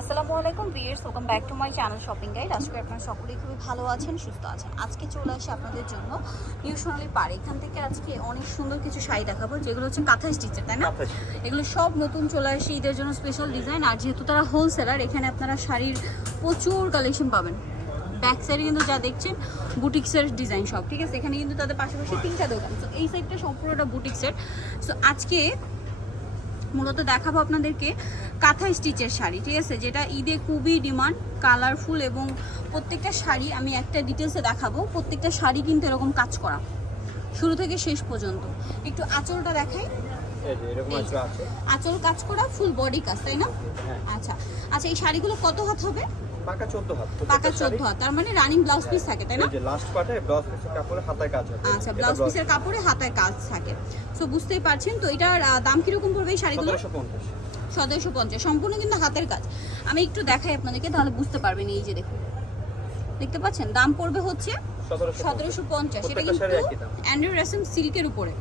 আসসালামু আলাইকুম viewers welcome back to my channel shopping guide. আজকে আপনারা সকলেই খুবই ভালো আছেন সুস্থ আছেন। আজকে চলে আসি আপনাদের জন্য নিউ সোনালি পার এখান থেকে আজকে অনেক সুন্দর কিছু শাড়ি দেখাবো যেগুলো হচ্ছে কাঁথা স্টিচের তাই না? এগুলো সব নতুন চলে আসে ঈদের জন্য স্পেশাল ডিজাইন আর যেহেতু তারা হোলসেলার এখানে আপনারা শাড়ির প্রচুর কালেকশন পাবেন। ব্যাক সাইডে কিন্তু যা দেখছেন বুটিক্সের ডিজাইন সব ঠিক আছে? এখানে কিন্তু তাদের পাশাপাশি তিনটা দোকান। তো এই সাইডটা সম্পূর্ণটা বুটিক্সের সো আজকে মূলত দেখাবো আপনাদেরকে কাঁথা স্টিচের শাড়ি ঠিক আছে? যেটা ঈদে খুবই ডিমান্ড কালারফুল এবং প্রত্যেকটা শাড়ি আমি একটা ডিটেলসে দেখাবো। প্রত্যেকটা শাড়ি কিন্তু এরকম কাজ করা। শুরু থেকে শেষ পর্যন্ত। একটু আঁচলটা দেখাই। আঁচল কাজ করা ফুল বডি কাজ তাই না? হ্যাঁ। আচ্ছা। আচ্ছা এই শাড়িগুলো কত হাত হবে? পাকা 14 হাত। পাকা প্রত্যেকটা চোদ্দ শাড়ি- হাত তার মানে রানিং ব্লাউজ পিস থাকে তাই না? এই যে লাস্ট পার্টে ব্লাউজ পিসের কাপড়ে হাতায় কাজ হবে। আচ্ছা ব্লাউজ পিসের কাপড়ে হাতায় কাজ থাকে। সো বুঝতেই পারছেন তো এটার দাম কীরকম পড়বে এই শাড়িগুলো 1750 সতেরোশো পঞ্চাশ সম্পূর্ণ কিন্তু হাতের কাজ। আমি একটু দেখাই আপনাদেরকে তাহলে বুঝতে পারবেন এই যে দেখুন। দেখতে পাচ্ছেন? দাম পড়বে হচ্ছে 1750 সতেরোশো পঞ্চাশ। এটা কিন্তু শাড়ি একই অ্যান্ড্রু রেশম সিল্কের উপরে।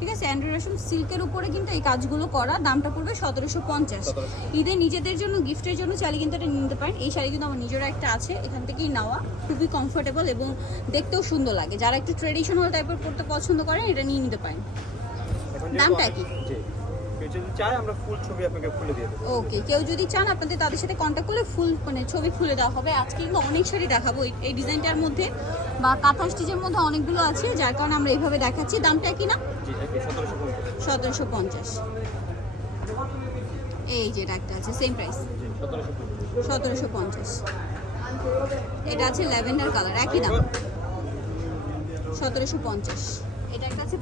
ঠিক আছে? অ্যান্ড্রয়েড রেশম সিল্কের উপরে কিন্তু এই কাজগুলো করা দামটা পড়বে সতেরোশো পঞ্চাশ। 1750 ঈদে নিজেদের জন্য গিফটের জন্য চাইলে কিন্তু এটা নিতে পারেন। এই শাড়ি কিন্তু আমার নিজেরা একটা আছে এখান থেকেই নেওয়া। খুবই কমফোর্টেবল এবং দেখতেও সুন্দর লাগে। যারা একটু ট্রেডিশনাল টাইপের পড়তে পছন্দ করেন এটা নিয়ে নিতে পারেন। দামটা কি? কেউ যদি চায় আমরা ফুল ছবি আপনাকে খুলে দিয়ে দেবো। ওকে কেউ যদি চান আপনাদের তাদের সাথে কন্ট্যাক্ট করলে ফুল মানে ছবি খুলে দেওয়া হবে। আজকে কিন্তু অনেক শাড়ি দেখাবো এই- ডিজাইনটার মধ্যে। বা কাঁথা স্টিচের মধ্যে অনেকগুলো আছে যার কারণে আমরা এইভাবে দেখাচ্ছি। দামটা কি না? 1750 সতেরোশো পঞ্চাশ। এই যে এটা একটা আছে সেম প্রাইস 1750 সতেরোশো পঞ্চাশ। এটা আছে ল্যাভেন্ডার কালার একই দাম। সতেরোশো পঞ্চাশ। এটা একটা আছে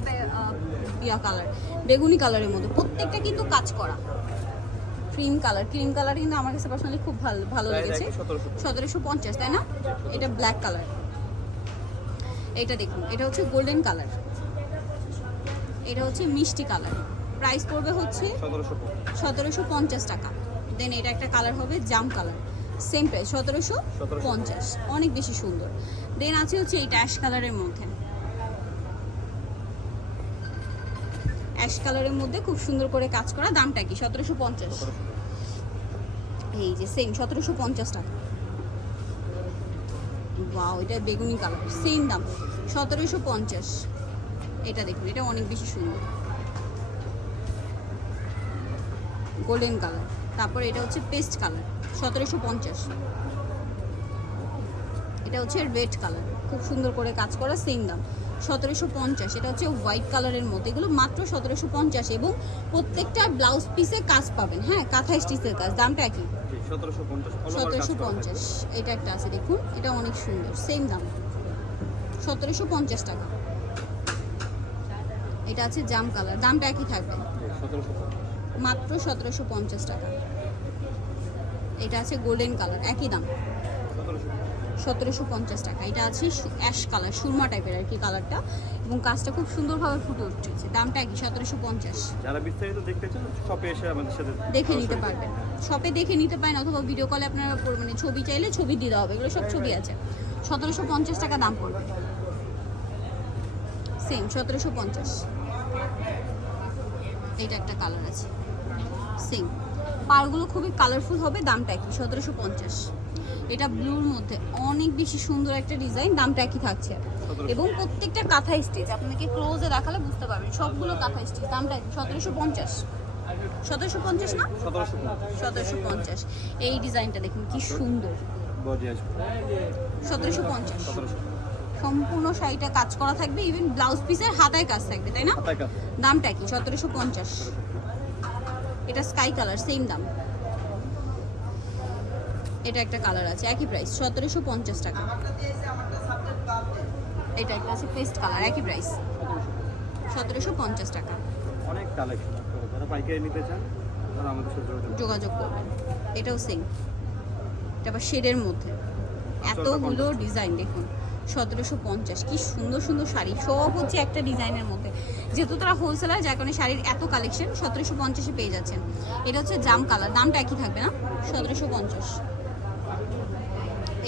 ইয়া কালার বেগুনি কালারের মধ্যে প্রত্যেকটা কিন্তু কাজ করা। ক্রিম কালার ক্রিম কালার কিন্তু আমার কাছে পার্সোনালি খুব ভালো ভালো লেগেছে। সতেরোশো পঞ্চাশ। তাই না? এটা ব্ল্যাক কালার এটা দেখুন এটা হচ্ছে গোল্ডেন কালার এটা হচ্ছে মিষ্টি কালার প্রাইস পড়বে হচ্ছে সতেরোশো পঞ্চাশ। টাকা। দেন এটা একটা কালার হবে জাম কালার সেম প্রাইস সতেরোশো পঞ্চাশ। অনেক বেশি সুন্দর। দেন আছে হচ্ছে এইটা অ্যাশ কালারের মধ্যে। অ্যাশ কালারের মধ্যে খুব সুন্দর করে কাজ করা দামটা কি? সতেরোশো পঞ্চাশ। 1750 এই যে সেম সতেরোশো পঞ্চাশ টাকা। এটা বেগুনি কালার সেম দাম। সতেরোশো পঞ্চাশ। এটা দেখুন, এটা অনেক বেশি সুন্দর। গোল্ডেন কালার তারপর এটা হচ্ছে পেস্ট কালার সতেরোশো পঞ্চাশ। এটা হচ্ছে রেড কালার খুব সুন্দর করে কাজ করা সেম দাম। সতেরোশো পঞ্চাশ। এটা হচ্ছে হোয়াইট কালারের মধ্যে। এগুলো মাত্র সতেরোশো পঞ্চাশ এবং প্রত্যেকটা ব্লাউজ পিসে কাজ পাবেন। হ্যাঁ কাঁথা স্টিচের কাজ। দামটা একই। জি 1750 all over সতেরোশো পঞ্চাশ। এটা একটা আছে দেখুন। এটা অনেক সুন্দর। সেম দাম। সতেরোশো পঞ্চাশ টাকা। এটা আছে জাম কালার দামটা একই থাকবে। থাকবে। জি 1750 মাত্র সতেরোশো পঞ্চাশ টাকা। এটা আছে গোল্ডেন কালার একই দাম। 1750 সতেরোশো পঞ্চাশ টাকা। এটা আছে অ্যাশ কালার সুরমা টাইপের আর কি কালারটা এবং কাজটা খুব সুন্দরভাবে ফুটে উঠছে। দামটা একই সতেরোশো পঞ্চাশ। যারা বিস্তারিত দেখতে চান শপে এসে আমাদের সাথে দেখে নিতে পারবেন। শপে দেখে নিতে পারেন অথবা ভিডিও কলে আপনারা মানে ছবি চাইলে ছবি দিতে হবে। এগুলো সব ছবি আছে। সতেরোশো পঞ্চাশ টাকা দাম পড়বে। সেম সতেরোশো পঞ্চাশ। এইটা একটা কালার আছে। সেম পারগুলো খুবই কালারফুল হবে দামটা একই সতেরোশো পঞ্চাশ। এটা ব্লুর মধ্যে অনেক বেশি সুন্দর একটা ডিজাইন দামটা একই থাকছে। এবং প্রত্যেকটা কাঁথা স্টিচ আপনাকে ক্লোজে দেখালে বুঝতে পারবেন সবগুলো কাঁথা স্টিচ দামটা সতেরোশো পঞ্চাশ। সতেরোশো পঞ্চাশ না? সতেরোশো পঞ্চাশ। এই ডিজাইনটা দেখুন কি সুন্দর। সতেরোশো পঞ্চাশ। সম্পূর্ণ শাড়িটা কাজ করা থাকবে ইভেন ব্লাউজ পিসের হাতায় কাজ থাকবে তাই না? দামটা কি সতেরোশো পঞ্চাশ। এটা স্কাই কালার সেম দাম। এটা একটা কালার আছে একই প্রাইস সতেরোশো পঞ্চাশ টাকা। এটা একটা আছে পেস্ট কালার একই প্রাইস সতেরোশো পঞ্চাশ টাকা। অনেক কালেকশন যারা পাইকারি নিতে চান তারা আমাদের সাথে যোগাযোগ যোগাযোগ করবেন। এটাও সেম এটা আবার শেডের মধ্যে। এতগুলো ডিজাইন দেখুন। সতেরোশো পঞ্চাশ কি সুন্দর সুন্দর শাড়ি। সব হচ্ছে একটা ডিজাইনের মধ্যে। যেহেতু তারা হোলসেলার যার কারণে শাড়ির এত কালেকশন সতেরোশো পঞ্চাশে পেয়ে যাচ্ছেন। এটা হচ্ছে জাম কালার দামটা একই থাকবে না? সতেরোশো পঞ্চাশ।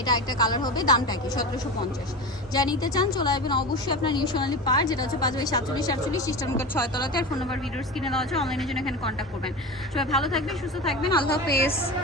এটা একটা কালার হবে, দামটা কি সতেরোশো পঞ্চাশ। যা নিতে চান, চলে আসবেন অবশ্যই আপনার নিউ সোনালি পার যেটা হচ্ছে পাঁচ বাই সাতচল্লিশ সাতচল্লিশ সিস্টেম কার্ড ছয় তলাতে। আর ফোন নাম্বার ভিডিওস কিনে দেওয়া আছে অনলাইনের জন্য এখানে কন্ট্যাক্ট করবেন। সবাই ভালো থাকবেন, সুস্থ থাকবেন, আল্লাহ হাফেজ।